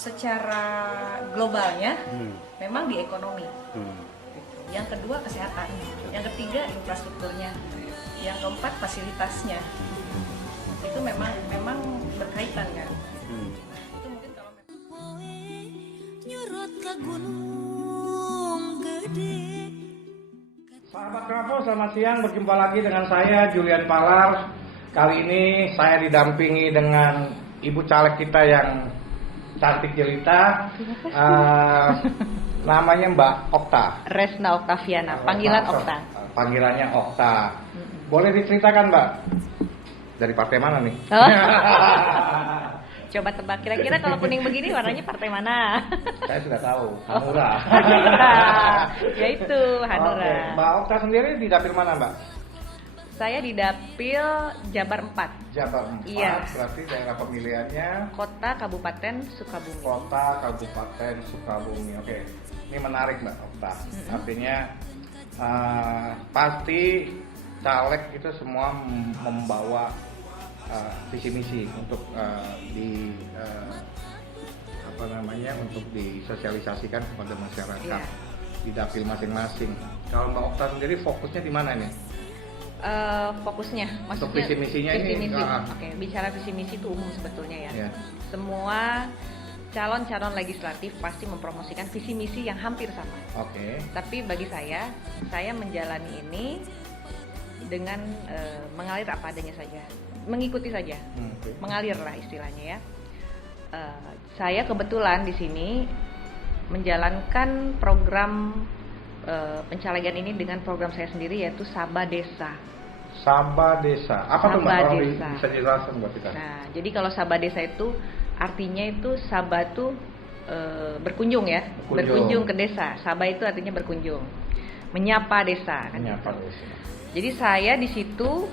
secara globalnya memang di ekonomi. Yang kedua kesehatan, yang ketiga infrastrukturnya, yang keempat fasilitasnya. Itu memang berkaitan kan. Itu mungkin kalau nyurut ke gunung gede. Sahabat Kravo, selamat siang. Berjumpa lagi dengan saya Julian Palar. Kali ini saya didampingi dengan ibu caleg kita yang cantik jelita. Namanya Mbak Okta. Resna Oktaviana, panggilan Okta. Panggilannya Okta. Boleh diceritakan, Mbak? Dari partai mana nih? Coba tebak, kira-kira kalau kuning begini warnanya partai mana? Saya sudah tahu, Hanura. Ya itu, Hanura. Oke. Mbak Okta sendiri di dapil mana, Mbak? Saya di dapil Jabar 4. Jabar 4, Iya. Berarti daerah pemilihannya Kota Kabupaten Sukabumi. Kota Kabupaten Sukabumi. Oke, ini menarik Mbak Okta. Artinya pasti caleg itu semua membawa visi misi untuk untuk disosialisasikan kepada masyarakat. Iya. Di dapil masing-masing. Kalau Mbak Okta sendiri fokusnya di mana nih? Fokusnya, Untuk maksudnya visi misinya visi ini. misi. Oke, bicara visi misi itu umum sebetulnya ya. Ya. Semua calon-calon legislatif pasti mempromosikan visi misi yang hampir sama. Oke. Tapi bagi saya menjalani ini dengan mengalir apa adanya saja, mengikuti saja, Oke. mengalir lah istilahnya ya. Saya kebetulan di sini menjalankan program pencalegan ini dengan program saya sendiri yaitu Sabah Desa. Sabah Desa. Apa tuh Mbak? Sabah Tolong Desa. bisa jelaskan buat kita. Nah, jadi kalau Sabah Desa itu artinya itu Sabah tuh berkunjung ya, berkunjung ke desa. Sabah itu artinya berkunjung, menyapa desa. Kan Menyapa gitu. desa. Jadi saya di situ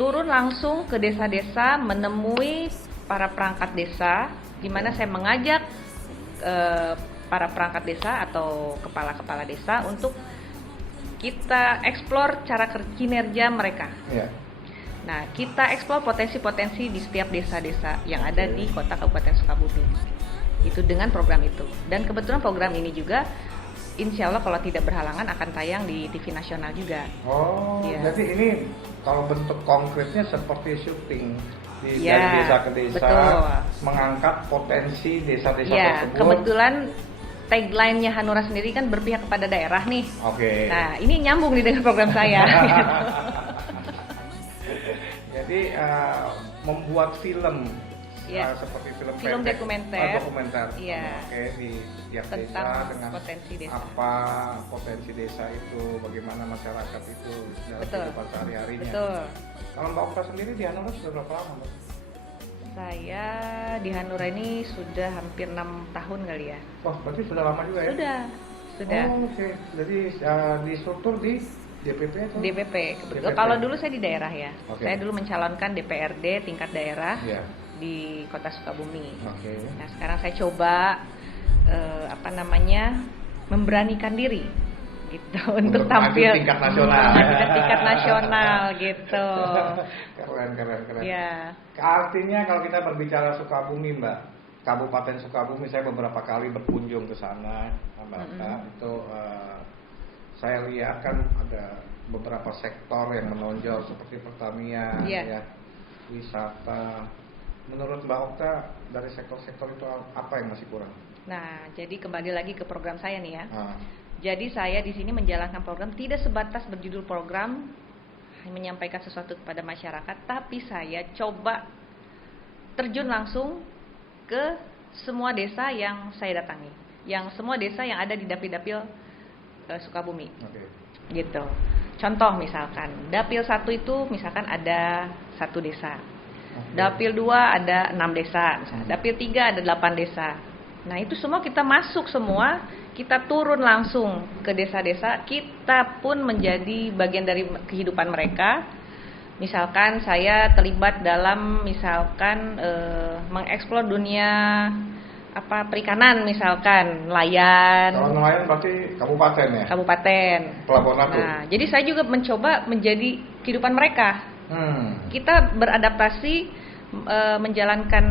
turun langsung ke desa-desa menemui para perangkat desa, di mana saya mengajak para perangkat desa atau kepala-kepala desa untuk kita eksplor cara kinerja mereka. Iya. Nah, kita eksplor potensi-potensi di setiap desa-desa yang ada di kota Kabupaten Sukabumi. Itu dengan program itu. Dan kebetulan program ini juga insya Allah kalau tidak berhalangan akan tayang di TV nasional juga. Oh, Iya. jadi ini kalau bentuk konkretnya seperti syuting di Iya, dari desa ke desa, betul. mengangkat potensi desa-desa Ya, tersebut. kebetulan tagline-nya Hanura sendiri kan berpihak kepada daerah nih. Oke. Nah, ini nyambung nih dengan program saya. Jadi membuat film. Iya. Seperti film Film pendek. dokumenter. Dokumenter. Iya. Oke, di setiap Tentang desa dengan potensi desa. apa potensi desa itu, bagaimana masyarakat itu dalam Betul. kehidupan sehari-harinya. Betul. Kalau Mbak Okta sendiri di Hanura sudah berapa lama, Mbak? Saya di Hanura ini sudah hampir 6 tahun kali ya. Wah, berarti sudah lama juga ya? Sudah. Oh, oke. Jadi di struktur di DPP atau? DPP. DPP. Kalau dulu saya di daerah ya. Oke. Saya dulu mencalonkan DPRD tingkat daerah Iya. di Kota Sukabumi. Oke. Nah, sekarang saya coba memberanikan diri gitu untuk maju tampil tingkat nasional. ke tingkat nasional gitu. Keren. Ya. Artinya kalau kita berbicara Sukabumi, Mbak, Kabupaten Sukabumi, saya beberapa kali berkunjung ke sana, Mbak Okta. Itu saya lihat kan ada beberapa sektor yang menonjol seperti pertanian, Iya. ya, wisata. Menurut Mbak Okta, dari sektor-sektor itu apa yang masih kurang? Nah, jadi kembali lagi ke program saya nih ya. Ah, Jadi saya di sini menjalankan program tidak sebatas berjudul program menyampaikan sesuatu kepada masyarakat, tapi saya coba terjun langsung ke semua desa yang saya datangi, semua desa yang ada di dapil-dapil Sukabumi, Oke. gitu. Contoh misalkan, dapil 1 itu misalkan ada 1 desa, Oke. dapil 2 ada 6 desa, misalnya. Dapil 3 ada 8 desa. Nah itu semua kita masuk semua, kita turun langsung ke desa-desa, kita pun menjadi bagian dari kehidupan mereka. Misalkan saya terlibat dalam mengeksplor dunia perikanan, misalkan nelayan. Kalau nelayan berarti kabupaten ya? Kabupaten. Pelabuhan Ratu. Nah, jadi saya juga mencoba menjadi kehidupan mereka. Kita beradaptasi menjalankan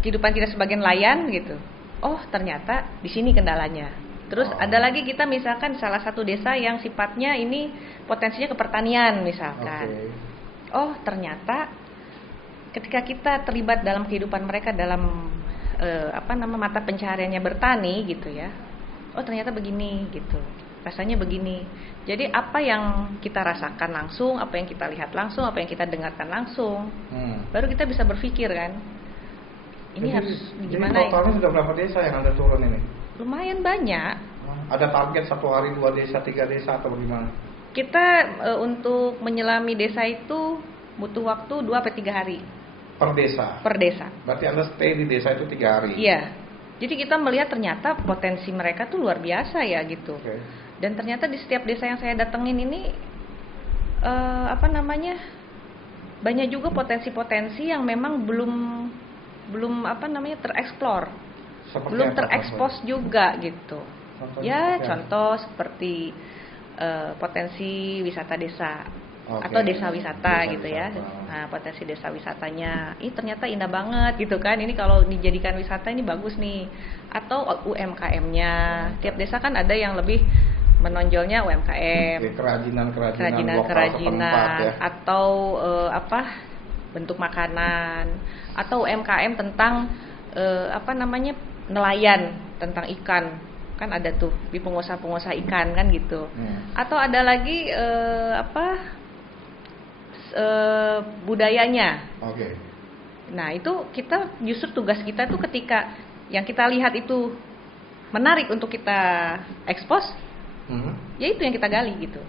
kehidupan kita sebagai nelayan gitu. Oh, ternyata di sini kendalanya. Terus ada lagi kita misalkan salah satu desa yang sifatnya ini potensinya ke pertanian misalkan. Oh, ternyata ketika kita terlibat dalam kehidupan mereka dalam mata pencahariannya bertani gitu ya. Oh, ternyata begini gitu. Rasanya begini. Jadi apa yang kita rasakan langsung, apa yang kita lihat langsung, apa yang kita dengarkan langsung, baru kita bisa berpikir kan. Ini jadi, harus gimana ya? Jadi totalnya sudah berapa desa yang Anda turun ini? Lumayan banyak. Ada target 1 hari 2 desa, 3 desa atau bagaimana? Kita untuk menyelami desa itu butuh waktu 2-3 hari. Per desa? Per desa. Berarti Anda stay di desa itu 3 hari? Iya. Jadi kita melihat ternyata potensi mereka tuh luar biasa ya gitu. Dan ternyata di setiap desa yang saya datengin ini banyak juga potensi-potensi yang memang belum tereksplor, belum terekspos juga gitu. Contoh seperti potensi wisata desa atau desa wisata gitu ya. Nah, potensi desa wisatanya ini ternyata indah banget gitu kan. Ini kalau dijadikan wisata ini bagus nih. Atau UMKM-nya. Tiap desa kan ada yang lebih menonjolnya UMKM, kerajinan ya. Atau bentuk makanan, atau UMKM tentang nelayan, tentang ikan, kan ada tuh di pengusaha ikan kan gitu. Atau ada lagi budayanya. Nah itu kita justru tugas kita tuh ketika yang kita lihat itu menarik untuk kita ekspos. Ya itu yang kita gali gitu.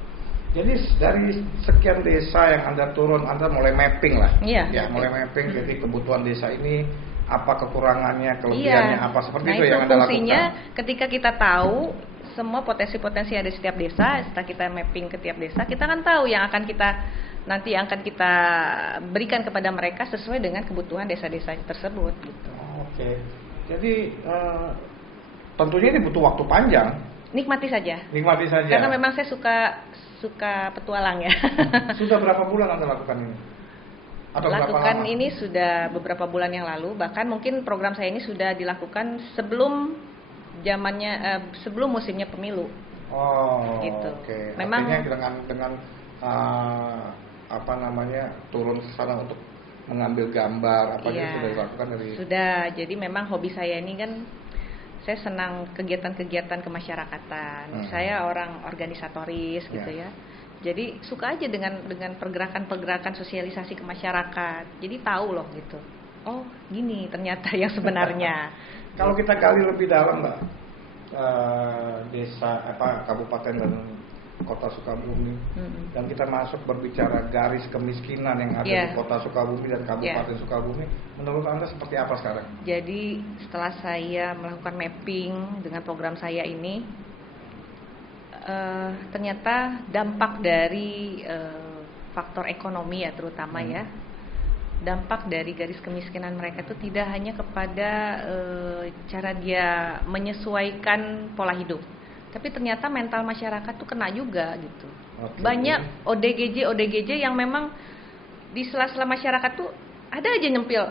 Jadi dari sekian desa yang Anda turun, Anda mulai mapping lah. Iya. Mulai mapping. Jadi kebutuhan desa ini apa kekurangannya, kelebihannya apa seperti itu yang Anda lakukan. Fungsinya ketika kita tahu semua potensi-potensi ada di setiap desa, setelah kita mapping ke tiap desa, kita kan tahu yang akan kita berikan kepada mereka sesuai dengan kebutuhan desa-desa tersebut gitu. Jadi tentunya ini butuh waktu panjang. Nikmati saja. Karena memang saya suka petualang ya. Sudah berapa bulan Anda lakukan ini? Lakukan ini sudah beberapa bulan yang lalu. Bahkan mungkin program saya ini sudah dilakukan sebelum musimnya pemilu. Gitu. Memang artinya dengan turun ke sana untuk mengambil gambar sudah dilakukan dari. Sudah. Jadi memang hobi saya ini kan. Saya senang kegiatan-kegiatan kemasyarakatan. Saya orang organisatoris gitu ya. Jadi suka aja dengan pergerakan-pergerakan sosialisasi ke masyarakat. Jadi tahu loh gitu. Oh, gini ternyata yang sebenarnya. Kalau kita gali lebih dalam, Mbak, desa kabupaten dan kota Sukabumi, dan kita masuk berbicara garis kemiskinan yang ada di kota Sukabumi dan kabupaten Sukabumi, menurut Anda seperti apa sekarang? Jadi setelah saya melakukan mapping dengan program saya ini, ternyata dampak dari faktor ekonomi ya terutama ya, dampak dari garis kemiskinan mereka itu tidak hanya kepada cara dia menyesuaikan pola hidup, tapi ternyata mental masyarakat tuh kena juga gitu. Banyak ODGJ yang memang di sela-sela masyarakat tuh ada aja nyempil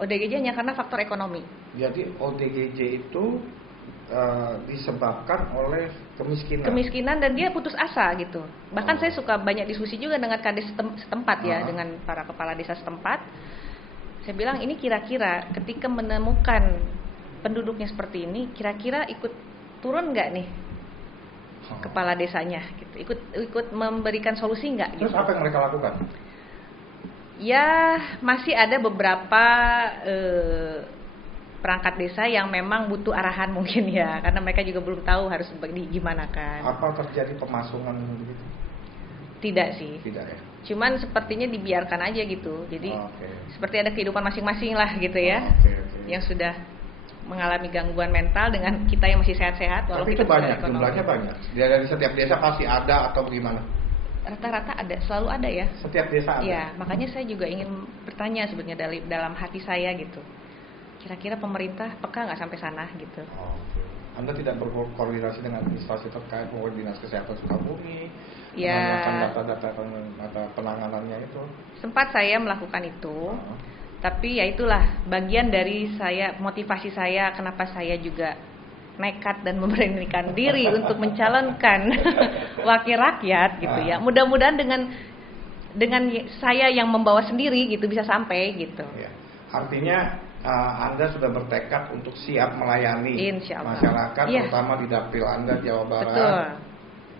ODGJ hanya karena faktor ekonomi. Jadi ODGJ itu disebabkan oleh kemiskinan dan dia putus asa gitu. Bahkan saya suka banyak diskusi juga dengan kades setempat ya, dengan para kepala desa setempat. Saya bilang ini kira-kira ketika menemukan penduduknya seperti ini, kira-kira ikut turun nggak nih kepala desanya gitu, ikut memberikan solusi nggak gitu. Terus apa yang mereka lakukan? Ya masih ada beberapa perangkat desa yang memang butuh arahan mungkin ya, karena mereka juga belum tahu harus gimana kan. Apa terjadi pemasungan begitu? Tidak sih. Tidak ya. Cuman sepertinya dibiarkan aja gitu. Jadi seperti ada kehidupan masing-masing lah gitu ya. Yang sudah mengalami gangguan mental dengan kita yang masih sehat-sehat. Tapi itu banyak, jumlahnya banyak. Dari setiap desa pasti ada atau bagaimana? Rata-rata ada, selalu ada ya. Setiap desa ada. Ya, makanya saya juga ingin bertanya sebenarnya dalam hati saya gitu. Kira-kira pemerintah peka nggak sampai sana gitu. Anda tidak berkoordinasi dengan instansi terkait, Dinas Kesehatan Sukabumi, ya, data penanganannya itu? Sempat saya melakukan itu. Tapi ya itulah bagian dari saya, motivasi saya kenapa saya juga nekat dan memberanikan diri untuk mencalonkan wakil rakyat gitu ya. Mudah-mudahan dengan saya yang membawa sendiri gitu bisa sampai gitu. Ya. Artinya Anda sudah bertekad untuk siap melayani masyarakat, terutama di dapil Anda Jawa Barat. Betul.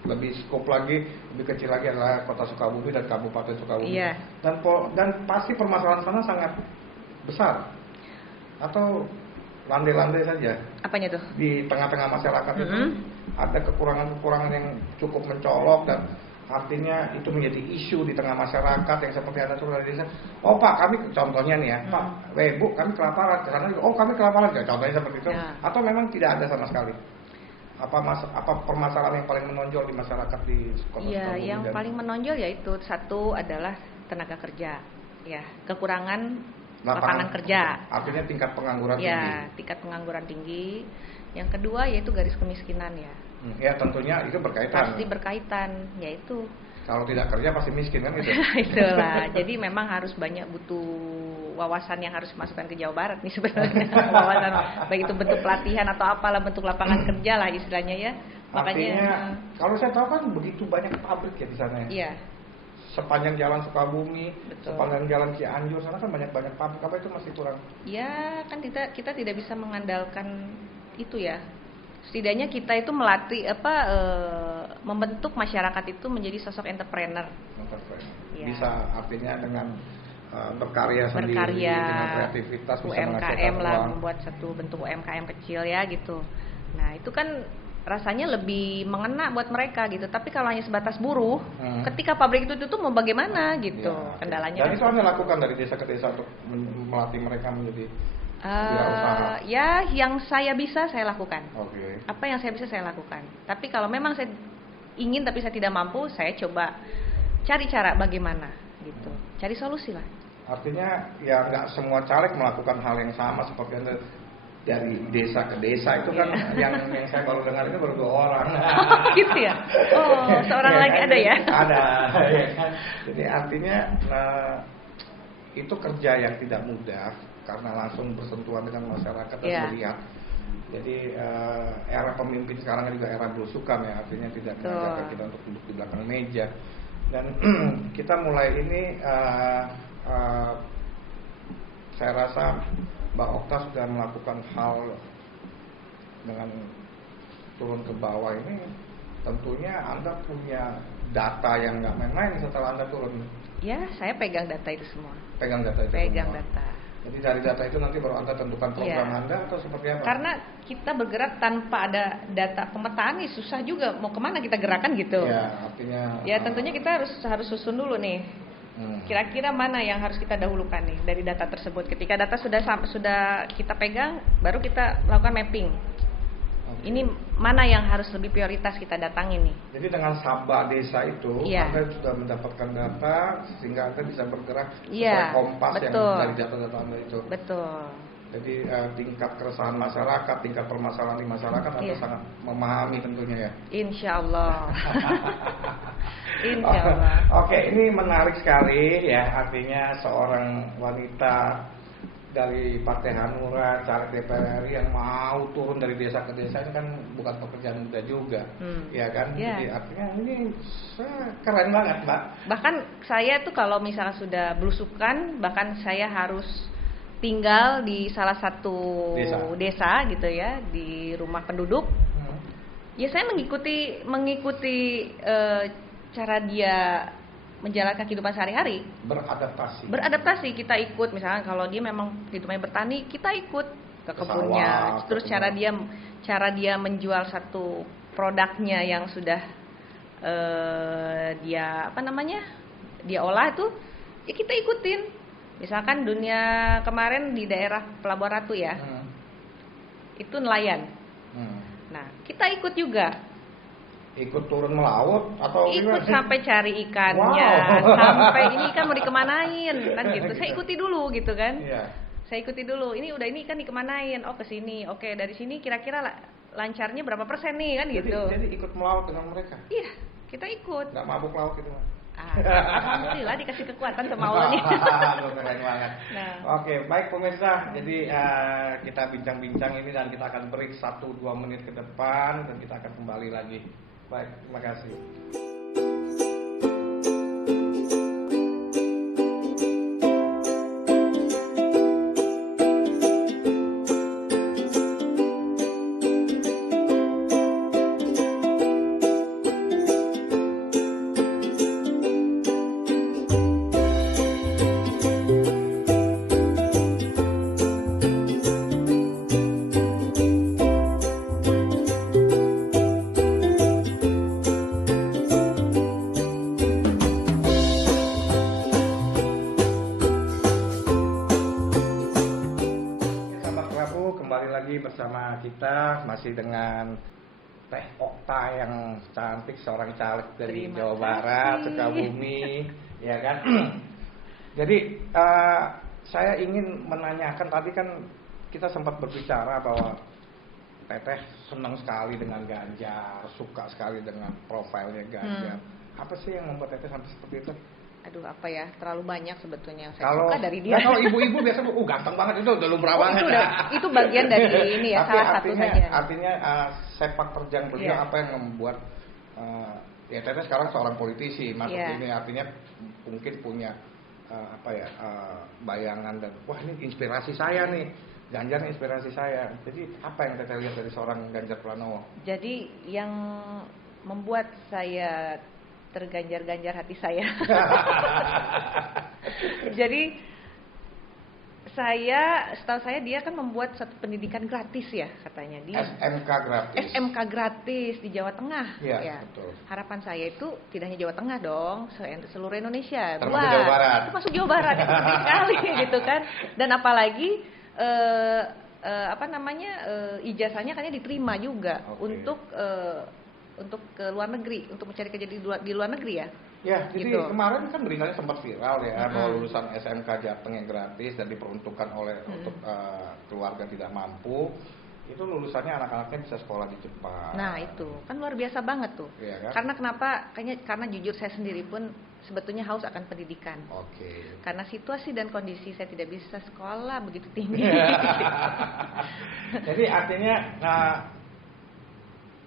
Lebih skop lagi, lebih kecil lagi adalah Kota Sukabumi dan Kabupaten Sukabumi. Iya. Dan pasti permasalahan sana sangat besar. Atau landai-landai saja. Apanya tuh? Di tengah-tengah masyarakat itu ada kekurangan-kekurangan yang cukup mencolok dan artinya itu menjadi isu di tengah masyarakat yang seperti Anda turun dari desa. Oh Pak, kami contohnya nih ya, Pak, Bu, kami kelaparan. Karena kami kelaparan, ya, contohnya seperti itu. Ya. Atau memang tidak ada sama sekali. Apa permasalahan yang paling menonjol di masyarakat di Kota Iya, Sukabumi? yang paling menonjol yaitu satu adalah tenaga kerja, ya, kekurangan lapangan kerja. Artinya tingkat pengangguran tinggi. Ya, tingkat pengangguran tinggi. Yang kedua yaitu garis kemiskinan ya. Ya tentunya itu berkaitan. Pasti berkaitan, yaitu. Kalau tidak kerja pasti miskin kan itu. Itulah. Jadi memang harus banyak butuh wawasan yang harus dimasukkan ke Jawa Barat nih sebenarnya. Wawasan baik itu bentuk pelatihan atau apalah, bentuk lapangan kerja lah istilahnya ya. Makanya artinya kalau saya tahu kan begitu banyak pabrik ya di sana ya. Iya. Sepanjang jalan Sukabumi, Betul. sepanjang jalan Cianjur sana kan banyak pabrik, apa itu masih kurang? Ya, kan kita tidak bisa mengandalkan itu ya. Setidaknya kita itu melatih membentuk masyarakat itu menjadi sosok entrepreneur. Ya. Bisa artinya dengan berkarya sendiri, dengan kreativitas bisa UMKM lah, uang. membuat satu bentuk UMKM kecil ya gitu. Nah itu kan rasanya lebih mengena buat mereka gitu. Tapi kalau hanya sebatas buruh, ketika pabrik itu tutup mau bagaimana gitu, Ya. kendalanya. Dan itu Anda lakukan dari desa ke desa untuk melatih mereka menjadi wirausaha. Ya, yang saya bisa saya lakukan. Oke. Apa yang saya bisa saya lakukan. Tapi kalau memang saya ingin tapi saya tidak mampu, saya coba cari cara bagaimana gitu. Cari solusi lah. Artinya ya nggak semua caleg melakukan hal yang sama seperti Anda dari desa ke desa itu kan yang saya baru dengar itu baru 2 orang. Gitu ya. Oh, seorang lagi ada ya? Ada. Ya kan? Jadi artinya itu kerja yang tidak mudah karena langsung bersentuhan dengan masyarakat dan melihat. Jadi era pemimpin sekarang juga era belusukan ya, artinya tidak mengajarkan kita untuk duduk di belakang meja. Dan kita mulai ini saya rasa Mbak Okta sudah melakukan hal dengan turun ke bawah ini. Tentunya Anda punya data yang nggak main-main setelah Anda turun. Ya, saya pegang data itu semua. Pegang data itu Pegang semua. data. Jadi dari data itu nanti baru Anda tentukan program Anda atau seperti apa? Karena kita bergerak tanpa ada data pemetaan nih susah juga mau kemana kita gerakan gitu. Ya, artinya. Ya tentunya kita harus susun dulu nih. Kira-kira mana yang harus kita dahulukan nih dari data tersebut. Ketika data sudah kita pegang, baru kita lakukan mapping. Okay. Ini mana yang harus lebih prioritas kita datangin nih. Jadi dengan Sabah desa itu, Anda sudah mendapatkan data sehingga Anda bisa bergerak sesuai kompas yang dari data-data Anda itu. Betul. Jadi tingkat keresahan masyarakat, tingkat permasalahan di masyarakat Anda sangat memahami tentunya ya. Insya Allah. Insya Allah. Oke, ini menarik sekali ya. Artinya seorang wanita dari Partai Hanura, caleg DPR RI yang mau turun dari desa ke desa ini kan bukan pekerjaan mudah juga, ya kan? Jadi artinya ini keren banget, Mbak. Bahkan saya tuh kalau misalnya sudah belusukan, bahkan saya harus tinggal di salah satu desa gitu ya, di rumah penduduk. Ya saya mengikuti cara dia menjalankan kehidupan sehari-hari. Beradaptasi kita ikut, misalnya kalau dia memang kehidupannya bertani, kita ikut ke kebunnya. Terus cara dia menjual satu produknya yang sudah dia olah tuh, ya kita ikutin. Misalkan dunia kemarin di daerah Pelabuhan Ratu ya, itu nelayan. Nah kita ikut juga. Ikut turun melaut atau ikut sampai cari ikannya, sampai ini ikan mau dikemanain kan gitu. Saya ikuti dulu gitu kan. Saya ikuti dulu. Ini ikan dikemanain? Oh ke sini. Oke dari sini kira-kira lancarnya berapa persen nih kan gitu. Jadi ikut melaut dengan mereka. Iya kita ikut. Nggak mabuk laut gitu. Alhamdulillah dikasih kekuatan sama Allah nih. Keren banget. Nah. Oke, baik pemirsa. Jadi kita bincang-bincang ini dan kita akan break 1-2 menit ke depan dan kita akan kembali lagi. Baik, terima kasih. Bersama kita masih dengan Teh Okta yang cantik, seorang caleg dari Terima Jawa kasih. Barat, Sukabumi, ya kan? Jadi saya ingin menanyakan, tadi kan kita sempat berbicara bahwa Teteh senang sekali dengan Ganjar, suka sekali dengan profilnya Ganjar. Apa sih yang membuat Teteh sampai seperti itu? Aduh, apa ya, terlalu banyak sebetulnya yang saya Kalau suka dari dia. kalau ibu-ibu biasa, ganteng banget, itu udah lumrah banget. Itu bagian dari ini ya, salah satu saja. Artinya sepak terjang beliau apa yang membuat ya Teteh sekarang seorang politisi, masuk ini artinya mungkin punya bayangan dan wah ini inspirasi saya nih, Ganjar ini inspirasi saya. Jadi apa yang Teteh lihat dari seorang Ganjar Pranowo? Jadi yang membuat saya terganjar-ganjar hati saya. Jadi setahu saya dia kan membuat satu pendidikan gratis ya katanya di SMK gratis. SMK gratis di Jawa Tengah. Ya, betul. Harapan saya itu tidak hanya Jawa Tengah dong, seluruh Indonesia. Termasuk Jawa Barat. Itu masuk Jawa Barat itu penting sekali gitu kan. Dan apalagi ijazahnya kayaknya diterima juga untuk ke luar negeri, untuk mencari kerja di luar negeri ya. Ya, jadi gitu. kemarin kan beritanya sempat viral ya bahwa lulusan SMK Jateng yang gratis dan diperuntukkan untuk keluarga tidak mampu, itu lulusannya anak-anaknya bisa sekolah di Jepang. Nah itu kan luar biasa banget tuh. Iya, kan? Karena kenapa? Karena jujur saya sendiri pun sebetulnya haus akan pendidikan. Oke. Karena situasi dan kondisi saya tidak bisa sekolah begitu tinggi. Jadi artinya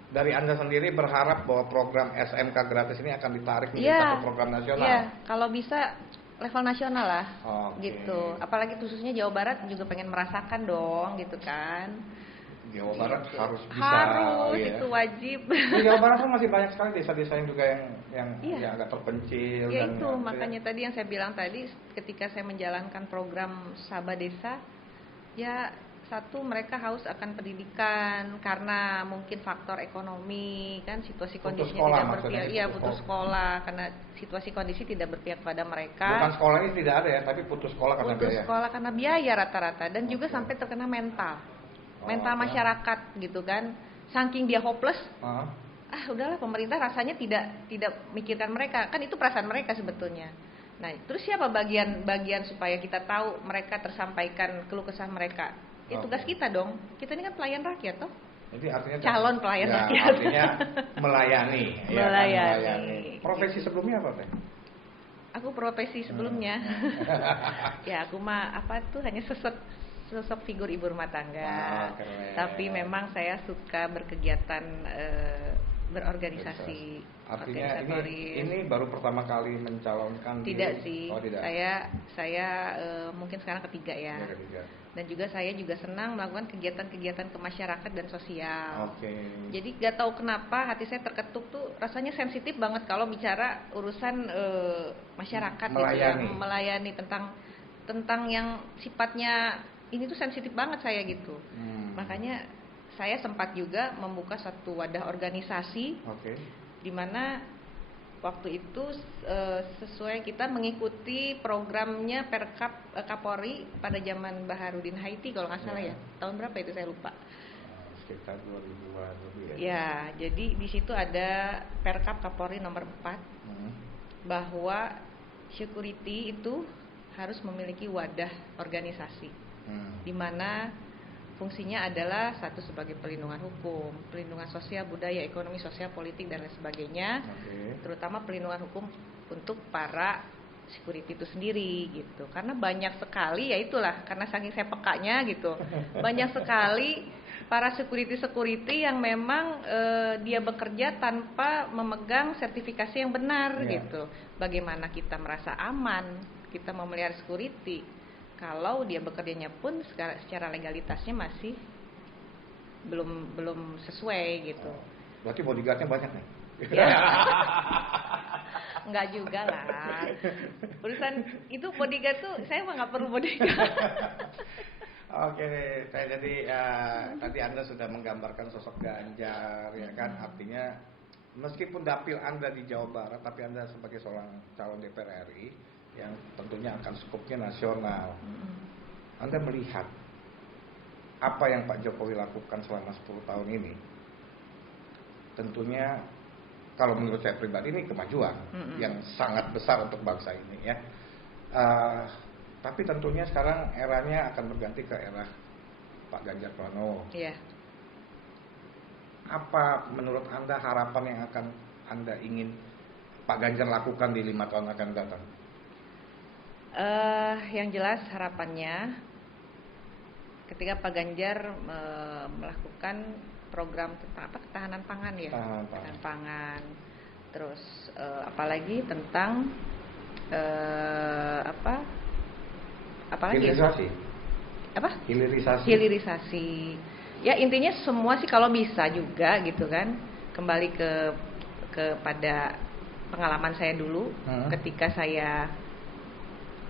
dari Anda sendiri berharap bahwa program SMK gratis ini akan ditarik menjadi satu program nasional? Iya, kalau bisa level nasional lah, gitu. Apalagi khususnya Jawa Barat juga pengen merasakan dong, gitu kan. Jawa Barat harus bisa. Harus, ya. itu wajib. Di Jawa Barat kan masih banyak sekali desa-desa yang juga yang agak terpencil. Ya itu, makanya tadi yang saya bilang tadi, ketika saya menjalankan program Sabah Desa, ya satu mereka haus akan pendidikan karena mungkin faktor ekonomi kan, situasi kondisinya tidak berpihak, putus sekolah karena situasi kondisi tidak berpihak pada mereka. Bukan sekolah ini tidak ada ya, tapi putus sekolah karena biaya. Putus sekolah karena biaya rata-rata dan juga sampai terkena mental masyarakat gitu kan, saking dia hopeless. Udahlah pemerintah rasanya tidak mikirkan mereka, kan itu perasaan mereka sebetulnya. Nah terus siapa bagian supaya kita tahu mereka tersampaikan keluh kesah mereka? Ya tugas kita dong. Kita ini kan pelayan rakyat toh. Jadi artinya calon pelayan rakyat. Artinya melayani. Melayani. Profesi sebelumnya apa Teh? Aku profesi sebelumnya. Ya aku mah hanya sosok figur ibu rumah tangga. Tapi memang saya suka berkegiatan berorganisasi. Artinya ini baru pertama kali mencalonkan Tidak sih. Oh, tidak. Saya mungkin sekarang ketiga ya. Ketiga. Dan juga saya juga senang melakukan kegiatan-kegiatan ke masyarakat dan sosial. Jadi gak tahu kenapa hati saya terketuk tuh, rasanya sensitif banget kalau bicara urusan masyarakat melayani. gitu ya, melayani tentang yang sifatnya ini tuh sensitif banget saya gitu. Makanya saya sempat juga membuka satu wadah organisasi, di mana waktu itu sesuai kita mengikuti programnya Perkap Kapolri pada zaman Baharudin Haiti kalau nggak salah ya. Tahun berapa itu saya lupa. Sekitar 2000-an lebih ya. Ya, jadi di situ ada Perkap Kapolri nomor 4 bahwa security itu harus memiliki wadah organisasi, di mana fungsinya adalah satu sebagai pelindungan hukum, pelindungan sosial, budaya, ekonomi, sosial, politik dan lain sebagainya. Terutama pelindungan hukum untuk para security itu sendiri gitu. Karena banyak sekali, ya itulah, karena saking saya pekanya gitu, banyak sekali para security yang memang dia bekerja tanpa memegang sertifikasi yang benar gitu. Bagaimana kita merasa aman kita memelihara security kalau dia bekerjanya pun secara legalitasnya masih belum sesuai gitu. Berarti bodyguardnya banyak nih? Ya. Enggak juga lah. Urusan itu bodyguard tuh saya mah nggak perlu bodyguard. Oke, saya jadi tadi Anda sudah menggambarkan sosok Ganjar, ya kan? Artinya meskipun dapil Anda di Jawa Barat, tapi Anda sebagai seorang calon DPR RI yang tentunya akan skopnya nasional. Anda melihat apa yang Pak Jokowi lakukan selama 10 tahun ini? Tentunya kalau menurut saya pribadi ini kemajuan yang sangat besar untuk bangsa ini ya. Tapi tentunya sekarang eranya akan berganti ke era Pak Ganjar Pranowo. Iya. Apa menurut Anda harapan yang akan Anda ingin Pak Ganjar lakukan di 5 tahun akan datang? Yang jelas harapannya ketika Pak Ganjar melakukan program tentang ketahanan pangan ya, ketahanan pangan. Terus apalagi tentang apalagi hilirisasi. Apa? Hilirisasi. Ya intinya semua sih kalau bisa juga gitu kan. Kembali kepada pengalaman saya dulu ketika saya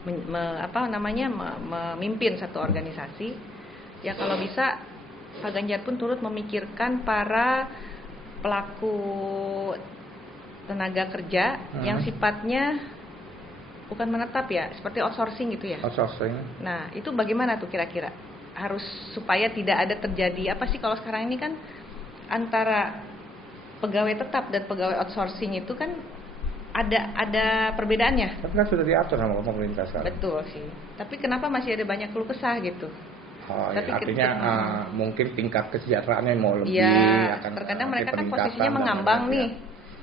memimpin satu organisasi. Ya kalau bisa Pak Ganjar pun turut memikirkan para pelaku tenaga kerja yang sifatnya bukan menetap ya, seperti outsourcing gitu ya. Outsourcing. Nah, itu bagaimana tuh kira-kira? Harus supaya tidak ada terjadi apa sih kalau sekarang ini kan antara pegawai tetap dan pegawai outsourcing itu kan ada perbedaannya. Tapi kan sudah diatur sama pemerintah sekarang. Betul sih. Tapi kenapa masih ada banyak keluh kesah gitu? Tapi ya, artinya mungkin tingkat kesejahteraannya mau lebih. Ya, terkadang mereka kan posisinya mengambang nih.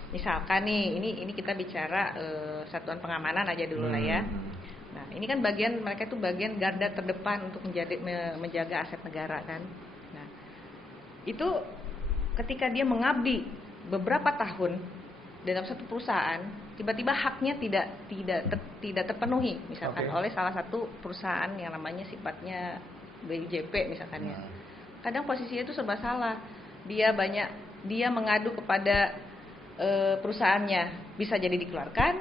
Misalkan nih, ini kita bicara satuan pengamanan aja dulu lah ya. Nah, ini kan mereka itu bagian garda terdepan untuk menjaga aset negara kan. Nah, itu ketika dia mengabdi beberapa tahun dalam satu perusahaan, tiba-tiba haknya tidak terpenuhi, misalkan oleh salah satu perusahaan yang namanya sifatnya BJP misalkan ya. Kadang posisinya itu serba salah. Dia mengadu kepada perusahaannya, bisa jadi dikeluarkan.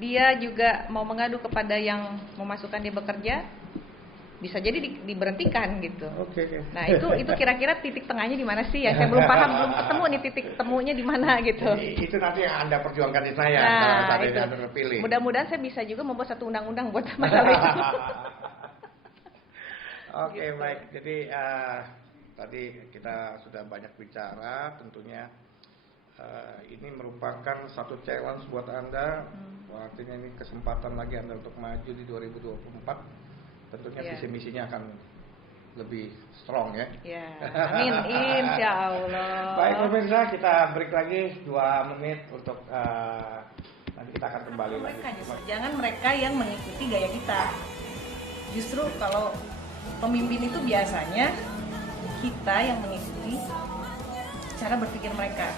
Dia juga mau mengadu kepada yang memasukkan dia bekerja, bisa jadi diberhentikan gitu. Nah itu kira-kira titik tengahnya di mana sih ya? Saya belum paham, belum ketemu nih titik temunya di mana gitu. Itu nanti yang Anda perjuangkan di saya kalau itu. Anda terpilih. Mudah-mudahan saya bisa juga membuat satu undang-undang buat masalah itu. Oke, baik. Jadi tadi kita sudah banyak bicara, tentunya ini merupakan satu challenge buat Anda. Artinya ini kesempatan lagi Anda untuk maju di 2024. Tentunya visi misinya akan lebih strong ya. Ya, amin, insya Allah. Baik pemirsa, kita break lagi 2 menit untuk nanti kita akan kembali lagi. Jangan mereka yang mengikuti gaya kita. Justru kalau pemimpin itu biasanya kita yang mengikuti cara berpikir mereka.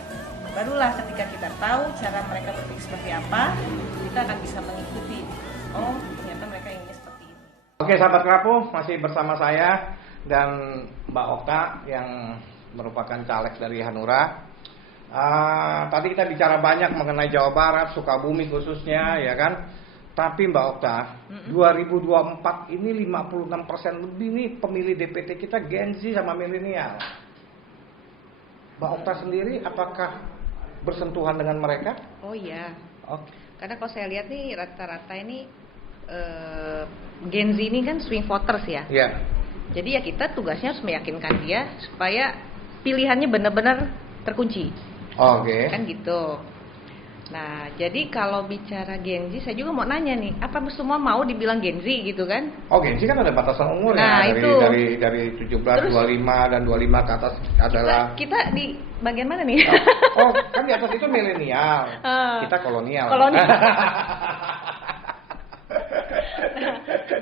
Barulah ketika kita tahu cara mereka berpikir seperti apa, kita akan bisa mengikuti. Oh, ternyata mereka inginnya seperti ini. Oke, sahabat Kerapu, masih bersama saya dan Mbak Okta yang merupakan caleg dari Hanura. Tadi kita bicara banyak mengenai Jawa Barat, Sukabumi khususnya, ya kan? Tapi Mbak Okta, 2024 ini 56% lebih nih pemilih DPT kita Gen Z sama milenial. Mbak Okta sendiri apakah bersentuhan dengan mereka? Oh iya. Karena kalau saya lihat nih rata-rata ini Gen Z ini kan swing voters ya. Iya. Jadi ya kita tugasnya harus meyakinkan dia supaya pilihannya benar-benar terkunci. Oke. Kan gitu. Nah, jadi kalau bicara Gen Z, saya juga mau nanya nih, apa semua mau dibilang Gen Z gitu kan? Oh, Gen Z kan ada batasan umur Nah, ya, itu. dari 17, Terus, 25 dan 25 ke atas adalah kita di bagian mana nih? Oh, kan di atas itu milenial. Kita kolonial. Kolonial.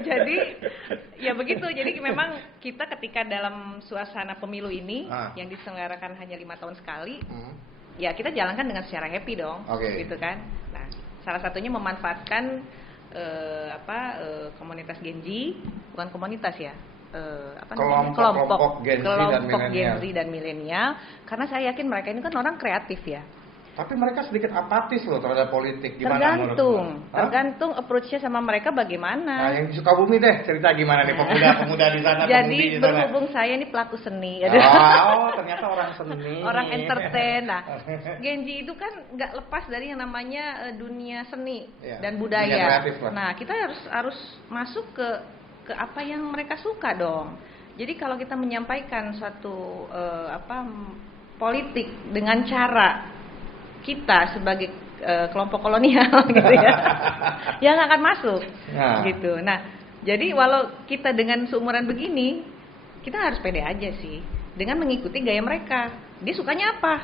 Jadi ya begitu. Jadi memang kita ketika dalam suasana pemilu ini yang diselenggarakan hanya 5 tahun sekali, ya kita jalankan dengan secara happy dong, gitu kan. Nah, salah satunya memanfaatkan komunitas Gen Z, bukan komunitas ya, kelompok Gen Z dan milenial, karena saya yakin mereka ini kan orang kreatif ya. Tapi mereka sedikit apatis loh terhadap politik. Gimana tergantung approach-nya sama mereka bagaimana. Nah, yang di Sukabumi deh, cerita gimana nih pemuda di sana. Jadi berhubung saya ini pelaku seni. Oh, ternyata orang seni. Orang entertain. Nah, Gen Z itu kan nggak lepas dari yang namanya dunia seni dan budaya. Nah, kita harus masuk ke apa yang mereka suka dong. Jadi kalau kita menyampaikan suatu politik dengan cara kita sebagai kelompok kolonial gitu ya, yang akan masuk gitu. Nah, jadi walau kita dengan seumuran begini, kita harus pede aja sih dengan mengikuti gaya mereka. Dia sukanya apa?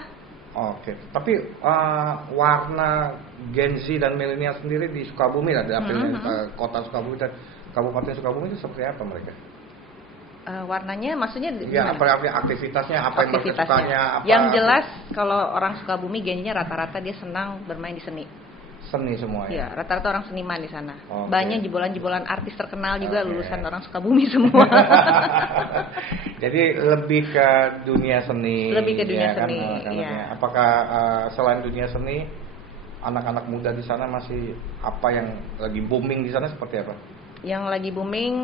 Oke. Tapi warna Gen Z dan milenial sendiri di Sukabumi lah, di kota Sukabumi dan Kabupaten Sukabumi itu seperti apa mereka? Warnanya maksudnya ya, aktivitasnya apa yang mereka sukanya apa? Yang jelas kalau orang Sukabumi Gen Z-nya rata-rata dia senang bermain di seni semua ya, rata-rata orang seniman di sana. Banyak jebolan-jebolan artis terkenal juga lulusan orang Sukabumi semua. Jadi lebih ke dunia seni seni kan, ya. Apakah selain dunia seni anak-anak muda di sana masih apa yang lagi booming di sana seperti apa? Yang lagi booming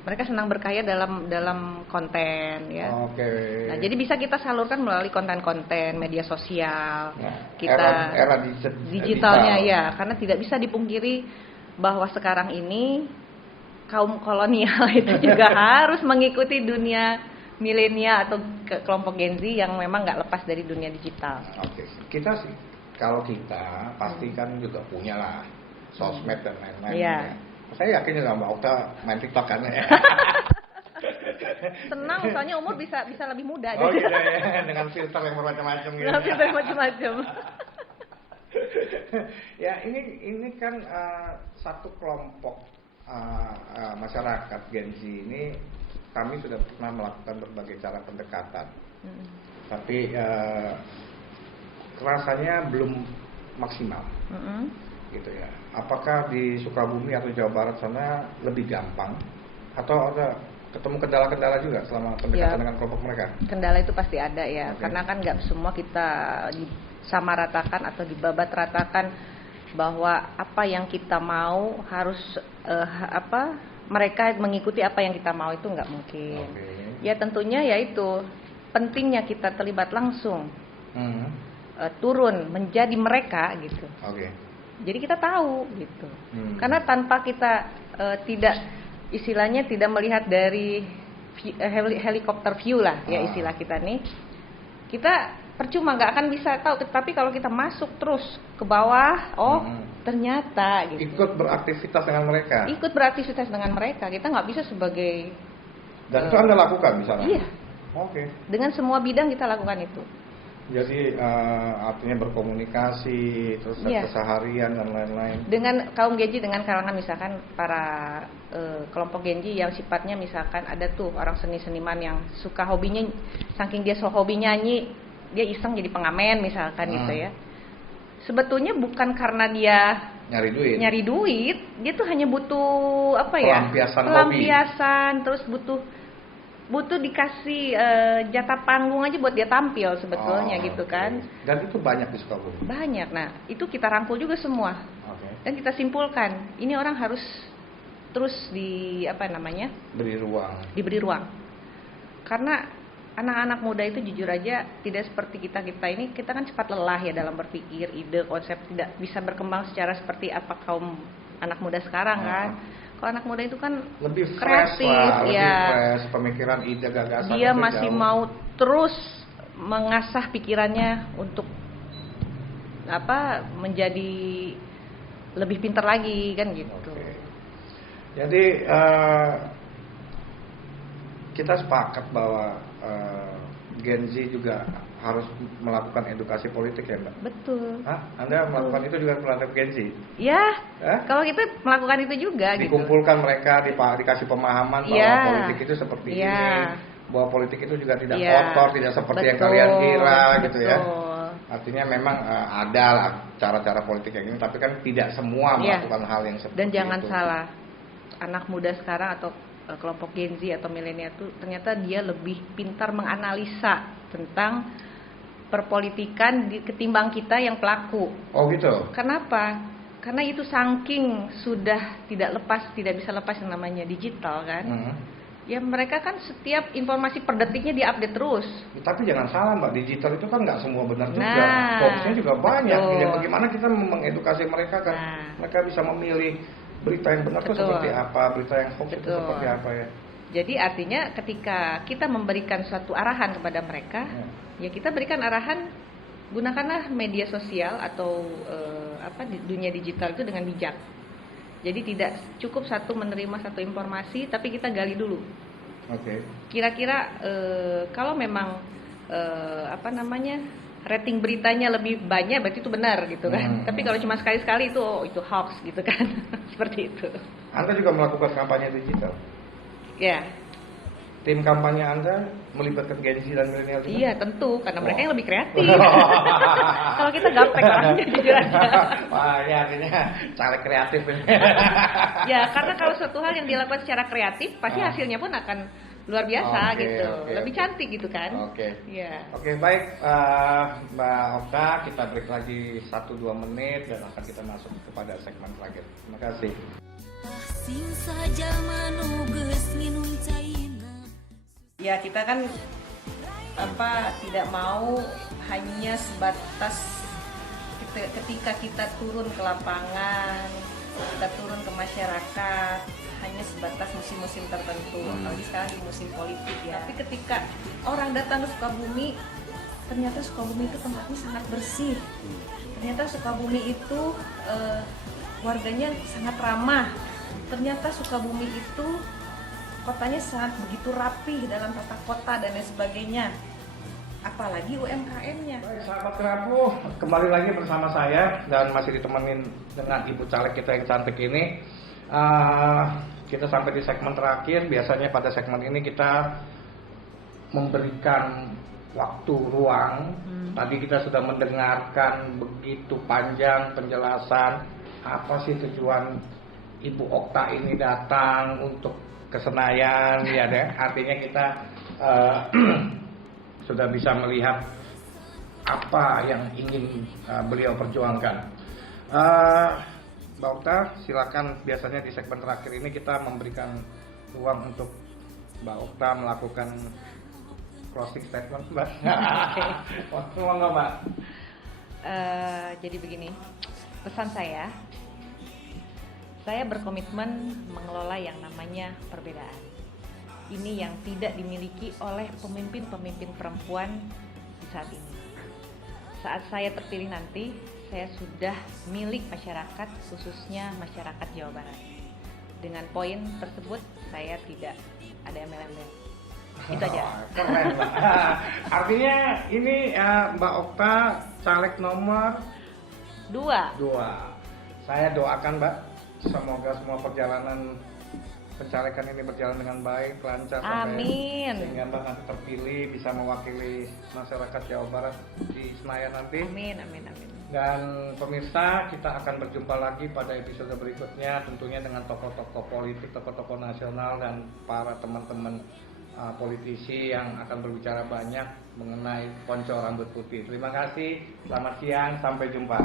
mereka senang berkarya dalam konten ya. Nah, jadi bisa kita salurkan melalui konten-konten media sosial. Kita era digitalnya ya, karena tidak bisa dipungkiri bahwa sekarang ini kaum kolonial itu juga harus mengikuti dunia milenial atau kelompok Gen Z yang memang nggak lepas dari dunia digital. Kita sih kalau kita pasti kan juga punya lah sosmed dan lain-lain. Ya. Saya yakin juga Mbak Okta main TikTok kan ya. Senang, soalnya umur bisa lebih muda. Oh gitu ya, dengan filter yang bermacam-macam gitu. Dengan filter yang macam-macam. Ya ini kan satu kelompok masyarakat Gen Z ini kami sudah pernah melakukan berbagai cara pendekatan. Tapi rasanya belum maksimal. Gitu ya. Apakah di Sukabumi atau Jawa Barat sana lebih gampang atau ada ketemu kendala-kendala juga selama pendekatan dengan kelompok mereka? Kendala itu pasti ada ya, karena kan nggak semua kita disamaratakan atau dibabat ratakan bahwa apa yang kita mau harus mereka mengikuti apa yang kita mau, itu nggak mungkin. Ya tentunya yaitu pentingnya kita terlibat langsung, turun menjadi mereka gitu. Jadi kita tahu gitu. Karena tanpa kita tidak melihat dari helikopter view lah ya istilah kita nih, kita percuma nggak akan bisa tahu. Tapi kalau kita masuk terus ke bawah, ternyata gitu. Ikut beraktivitas dengan mereka. Kita nggak bisa sebagai. Dan itu Anda lakukan misalnya? Iya. Dengan semua bidang kita lakukan itu. Jadi artinya berkomunikasi, terus keseharian dan lain-lain. Dengan kaum Gen Z, dengan kalangan misalkan para kelompok Gen Z yang sifatnya misalkan ada tuh orang seniman yang suka hobinya, saking dia hobi nyanyi, dia iseng jadi pengamen misalkan gitu ya. Sebetulnya bukan karena dia nyari duit, dia tuh hanya butuh pelampiasan, terus butuh dikasih jatah panggung aja buat dia tampil sebetulnya gitu kan. Dan itu banyak di Sukabumi. Banyak. Nah, itu kita rangkul juga semua. Dan kita simpulkan, ini orang harus terus diberi ruang. Karena anak-anak muda itu jujur aja tidak seperti kita ini, kita kan cepat lelah ya dalam berpikir, ide, konsep tidak bisa berkembang secara seperti apa kaum anak muda sekarang kan. Kalau anak muda itu kan lebih kreatif lebih fresh, pemikiran, ide, gagasan. Dia masih mau terus mengasah pikirannya untuk menjadi lebih pintar lagi kan gitu. Oke. Jadi kita sepakat bahwa Gen Z juga harus melakukan edukasi politik ya Mbak? Betul. Hah? Anda melakukan itu juga terhadap Gen Z? Ya, Hah? kalau kita melakukan itu juga Dikumpulkan mereka, dikasih pemahaman bahwa Iya. politik itu seperti Iya. ini, bahwa politik itu juga tidak Iya. kotor, tidak seperti yang Betul, kalian kira gitu ya. betul. Artinya memang ada lah cara-cara politik kayak gini, tapi kan tidak semua Iya. melakukan hal yang seperti Dan itu. jangan salah, anak muda sekarang atau kelompok Gen Z atau milenial itu ternyata dia lebih pintar menganalisa tentang perpolitikan ketimbang kita yang pelaku. Oh gitu. Kenapa? Karena itu saking sudah tidak bisa lepas yang namanya digital kan. Ya mereka kan setiap informasi per detiknya diupdate terus. Tapi jangan salah Mbak, digital itu kan nggak semua benar juga. Nah, Hoaxnya juga banyak. betul. Ya, bagaimana kita mengedukasi mereka kan? Nah. Mereka bisa memilih berita yang benar itu Betul. seperti apa, berita yang hoax itu Betul. seperti apa ya. Jadi artinya ketika kita memberikan suatu arahan kepada mereka, ya kita berikan arahan, gunakanlah media sosial atau di dunia digital itu dengan bijak. Jadi tidak cukup menerima satu informasi, tapi kita gali dulu. Oke. Kira-kira kalau memang rating beritanya lebih banyak, berarti itu benar gitu kan. Tapi kalau cuma sekali-sekali itu hoax gitu kan. Seperti itu. Anda juga melakukan kampanye digital. Ya. Tim kampanye Anda melibatkan Gen Z dan milenial juga? Iya tentu, karena mereka yang lebih kreatif. Kalau kita gaptek orangnya jujur aja. Wah, ya artinya caleg kreatif ini. Ya, karena kalau suatu hal yang dilakukan secara kreatif, pasti hasilnya pun akan luar biasa Oke, gitu. oke, Lebih oke. cantik gitu kan. Oke. Iya. Oke, baik Mbak Okta, kita break lagi 1-2 menit dan akan kita masuk kepada segmen terakhir. Terima kasih. Sing saja manuges minum caina. Ya, kita kan tidak mau hanya sebatas ketika kita turun ke lapangan, kita turun ke masyarakat, hanya sebatas musim-musim tertentu. Apalagi sekarang di musim politik ya. Tapi ketika orang datang ke Sukabumi, ternyata Sukabumi itu tempatnya sangat bersih. Ternyata Sukabumi itu warganya sangat ramah. Ternyata Sukabumi itu kotanya sangat begitu rapi dalam tata kota dan lain sebagainya. Apalagi UMKM-nya. Baik, sahabat Kerapu, kembali lagi bersama saya dan masih ditemenin dengan Ibu Caleg kita yang cantik ini. Kita sampai di segmen terakhir. Biasanya pada segmen ini kita memberikan waktu ruang. Tadi kita sudah mendengarkan begitu panjang penjelasan apa sih tujuan Ibu Okta ini datang untuk ke Senayan, ya deh. Artinya kita sudah bisa melihat apa yang ingin beliau perjuangkan. Mbak Okta, silakan. Biasanya di segmen terakhir ini kita memberikan ruang untuk Mbak Okta melakukan closing statement, Mbak. Waktu nggak, Mbak? Jadi begini, pesan saya berkomitmen mengelola yang namanya perbedaan. Ini yang tidak dimiliki oleh pemimpin-pemimpin perempuan di saat ini. Saat saya terpilih nanti, saya sudah milik masyarakat, khususnya masyarakat Jawa Barat. Dengan poin tersebut, saya tidak ada embel-embel. Itu aja. Keren, Mbak. Artinya ini Mbak Okta caleg nomor 2. Saya doakan, Mbak, semoga semua perjalanan pencalekan ini berjalan dengan baik, lancar, Amin. sehingga Mbak nanti terpilih bisa mewakili masyarakat Jawa Barat di Senayan nanti. Amin. Dan pemirsa, kita akan berjumpa lagi pada episode berikutnya, tentunya dengan tokoh-tokoh politik, tokoh-tokoh nasional dan para teman-teman politisi yang akan berbicara banyak mengenai ponco rambut putih. Terima kasih, selamat siang, sampai jumpa.